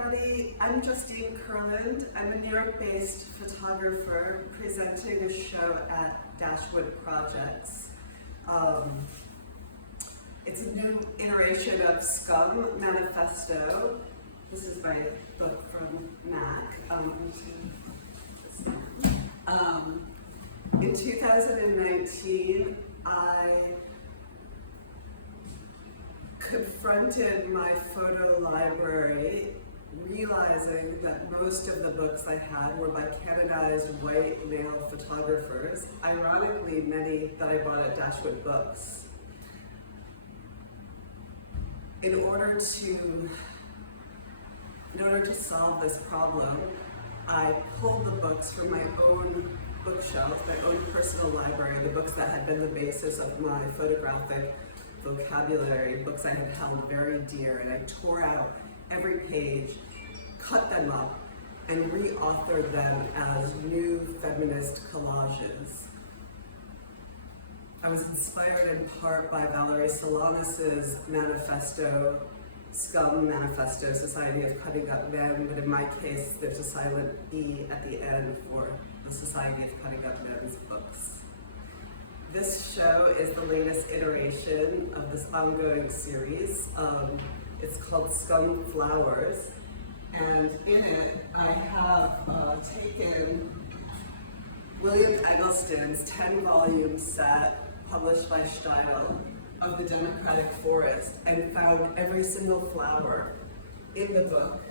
everybody. I'm Justine Kurland. I'm a New York-based photographer presenting a show at Dashwood Projects. It's a new iteration of SCUMB Manifesto. This is my book from Mac. In 2019, I confronted my photo library, realizing that most of the books I had were by canonized white male photographers, ironically many that I bought at Dashwood Books. In order to solve this problem, I pulled the books from my own bookshelf, my own personal library, the books that had been the basis of my photographic vocabulary, books I had held very dear, and I tore out every page, cut them up, and re-authored them as new feminist collages. I was inspired in part by Valerie Solanas' manifesto, SCUMB Manifesto, Society of Cutting Up Men, but in my case, there's a silent E at the end for the Society of Cutting Up Men's books. This show is the latest iteration of this ongoing series. It's called SCUMB Flowers, and in it, I have taken William Eggleston's 10-volume set, published by Steidl, of the Democratic Forest, and found every single flower in the book,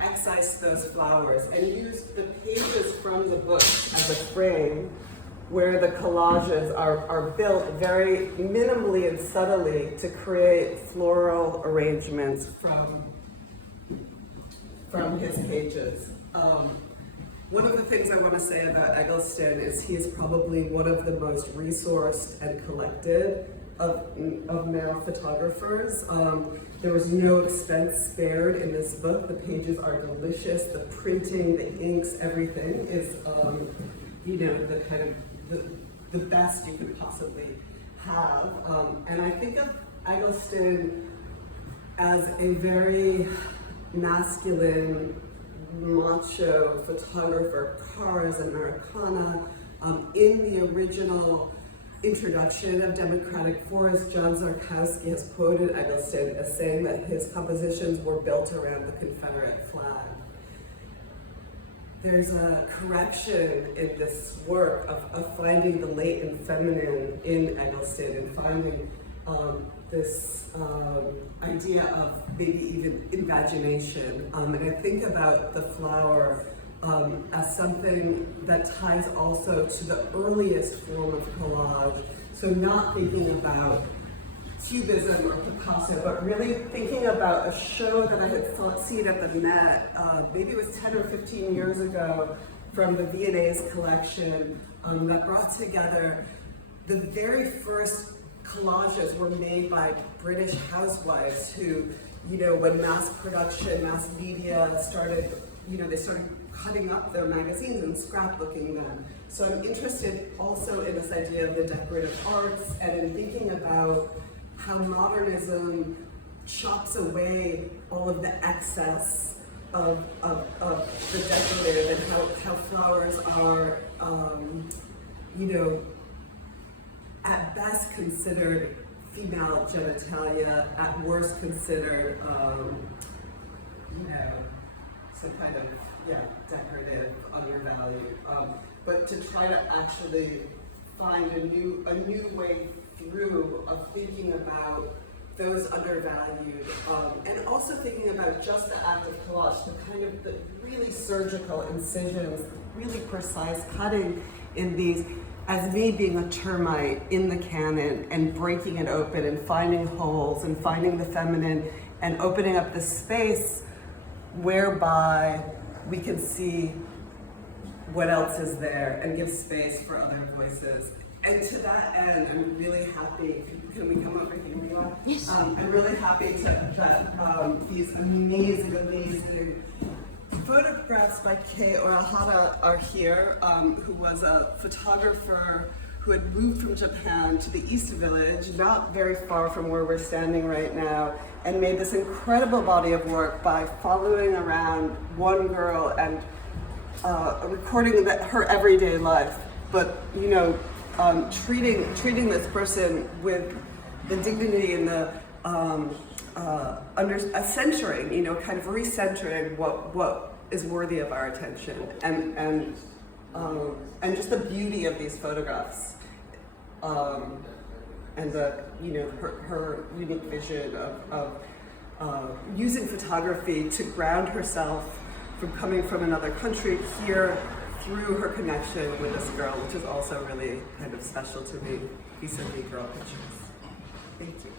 excised those flowers, and used the pages from the book as a frame where the collages are built very minimally and subtly to create floral arrangements from his pages. One of the things I want to say about Eggleston is he is probably one of the most resourced and collected of male photographers. There was no expense spared in this book. The pages are delicious. The printing, the inks, everything is, the kind of the best you could possibly have. And I think of Eggleston as a very masculine, macho photographer, Cars, Americana. In the original introduction of Democratic Forest, John Zarkowski has quoted Eggleston as saying that his compositions were built around the Confederate flag. There's a correction in this work of finding the latent feminine in Eggleston and finding this idea of maybe even invagination. And I think about the flower as something that ties also to the earliest form of collage. So not thinking about Cubism or Picasso, but really thinking about a show that I had seen at the Met, maybe it was 10 or 15 years ago, from the V&A's collection that brought together the very first collages were made by British housewives who, when mass production, mass media started, they started cutting up their magazines and scrapbooking them. So I'm interested also in this idea of the decorative arts and in thinking about how modernism chops away all of the excess of the decorative and how flowers are, at best considered female genitalia, at worst considered, some kind of, decorative, undervalued. But to try to actually find a new way through of thinking about those undervalued, and also thinking about just the act of collage, the really surgical incisions, really precise cutting in these, as me being a termite in the canon and breaking it open and finding holes and finding the feminine and opening up the space whereby we can see what else is there and give space for other voices. And to that end, I'm really happy, can we come over here, Mila? Yes. I'm really happy that these amazing photographs by Kei Orihara are here, who was a photographer who had moved from Japan to the East Village, not very far from where we're standing right now, and made this incredible body of work by following around one girl and recording her everyday life, but treating this person with the dignity and the centering, kind of recentering what is worthy of our attention, and just the beauty of these photographs, and the her unique vision of using photography to ground herself from coming from another country here through her connection with this girl, which is also really kind of special to me, vis-a-vis girl pictures. Thank you.